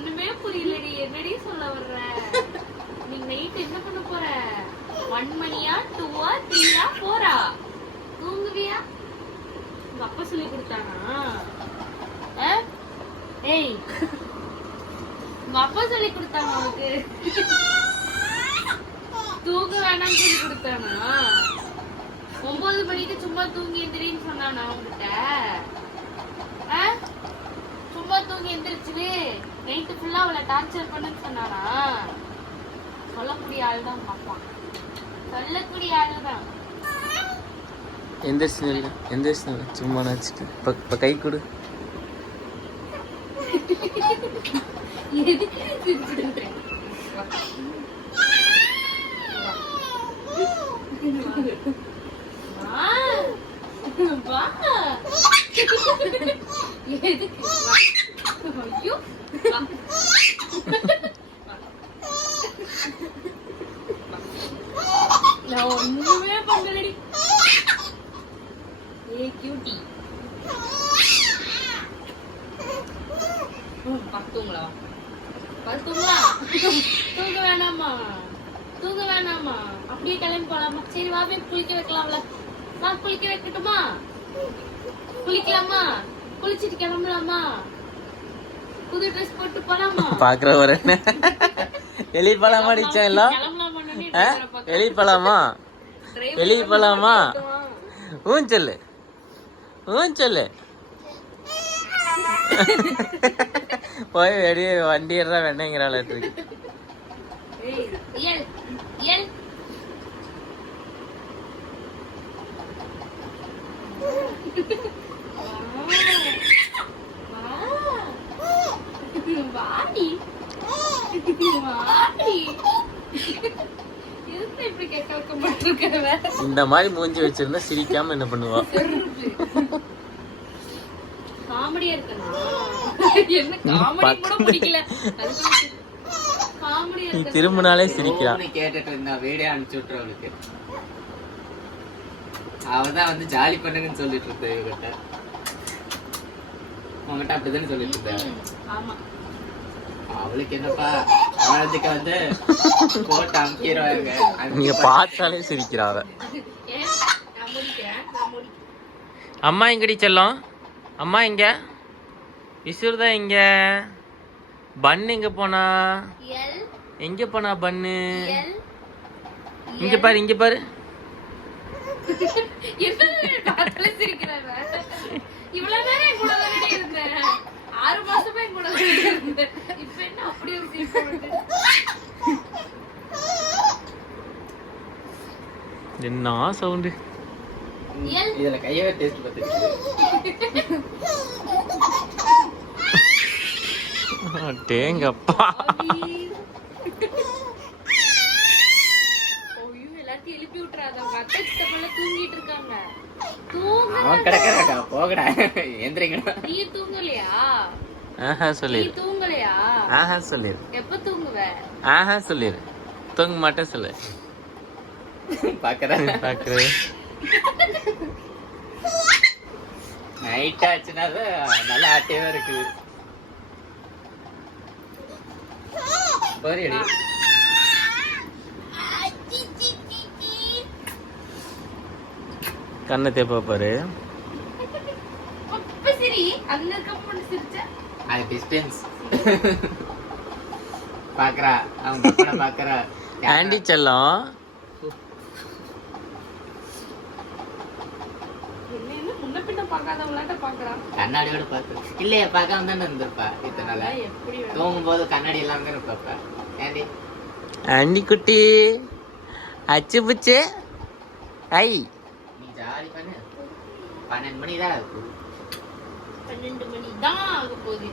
ஒண்ணுமே புரியலடி. என்னடி சொல்ல வர்ற? நீ நைட் என்ன பண்ண போற? 1 மணியா 2ஆ 3ஆ 4ஆ தூங்குவியா? உங்க அப்பா சொல்லி கொடுத்தானா? ஏய், உங்க அப்பா சொல்லி கொடுத்தானா உனக்கு? தூங்க வேணாம்னு சொல்லி கொடுத்தானா? 9 மணிக்கு சும்மா தூங்கி எந்திரின்னு சொன்னானா உங்ககிட்ட? சும்மா தூங்கி எந்திரிச்சு நைட்டு ஃபுல்லா அவளை டார்ச்சர் பண்ணுன்னு சொன்னானா? சொல்லக்கூடிய ஆள் தான் உங்க அப்பா. சொல்லக்கூடிய ஆள் தான். எந்திரிச்சு சும்மா நினச்சிட்டு இப்போ கை கொடு. நான் ஒண்ணுமே பண்ணலடி. ஏய் கியூட்டி, பத்துங்களா? தூங்க வேணாமா? தூங்க வேணாமா? அப்படியே கிளம்பி போலாமா? சரி வா போய் குளிக்க வைக்கலாம்ல. வா குளிக்க வைக்கட்டுமா? குளிக்கலாமா? குளிச்சிட்டு கிளம்பலாமா? புது ட்ரெஸ் போட்டு போலாமா? பாக்குற ஒரு வெளியே போலாமா? அடிச்சா எல்லாம் வெளியே போலாமா? வெளியே போலாமா? ஊஞ்சல்லு ஊஞ்சல்லு போய் வெளியே வண்டி ஏறா வேண்டாங்கிறாள். இந்த மாதிரி மூஞ்சி வச்சிருந்தா சிரிக்காம என்ன பண்ணுவா? காமெடியா இருக்கனா? என்ன காமெடி கூட பிடிக்கல. காமெடியா இருக்கு. திரும்பினாலே சிரிக்கிறா. கேட்டுட்டு இருந்தா வீடியோ அனுப்பிச்சு விட்டுறவளுக்கு. அவதான் வந்து ஜாலி பண்ணுங்கன்னு சொல்லிட்டு இருந்தேன் இவகிட்ட. உங்ககிட்ட அப்படிதானே சொல்லிட்டு இருந்தேன். ஆமா. அவளுக்கு என்னப்பா அவளுக்கு வந்து போட்டு அமுக்கிடுவாங்க. நீங்க பார்த்தாலே சிரிக்கிறாவ. அம்மா எங்கடி செல்லம்? அம்மா எங்க? விசுறுதா எங்க? பன்னு எங்க போனா? எங்க போனா பன்னு? இங்க பாரு, இங்க பாரு. இவ்வளவு நேரம் என் கூட தானே இருந்தேன். 6 மாசமா என் கூட இருந்தேன். இப்ப என்ன அப்படி ஒரு சிரிப்பு? என்ன சவுண்டு? இதுல கையவே டேஸ்ட் பார்த்துக்கிட்டு டேங்கப்பா. எல்லாத்தையும் எழுப்பி விட்டுறாத. உங்க அத்தை சித்தப்பெல்லாம் தூங்கிட்டு இருக்காங்க. அவன் கிடக்குறாக்கா போகடா எந்திரிங்கடா. நீ தூங்கலையா? ஆஹா நீ சொல்லிரு. தூங்கலையா? ஆஹா சொல்லிரு. எப்ப தூங்குவ? ஆஹா சொல்லிரு. தூங்க மாட்டேன் சொல்லு. பாக்குறேன் பாக்குறேன். நைட் ஆச்சுன்னா நல்லா ஆக்டிவா இருக்குது. போறியடி? கண்ணை தேப்பா பாரு. சரி அங்க கம்பெனி சிரிச்ச அது டிஸ்டன்ஸ் பாக்குறா. அவங்க அப்பா பாக்குறா. ஆண்டி செல்லம் என்ன முன்ன பின்ன பார்க்காதவங்களாட்ட பாக்குறான். கண்ணாடியோட பாக்குறா. இல்லையா பார்க்காம தானே இருந்திருப்பா இத்தனால. தூங்கும் போது கண்ணாடி இல்லாம தானே பாப்பா. ஏண்டி ஆண்டி குட்டி அச்சு புச்சு. ஐ நீ ஜாலி பண்ணு. 12 மணி தான் 12 மணி தான் ஆக போகுது.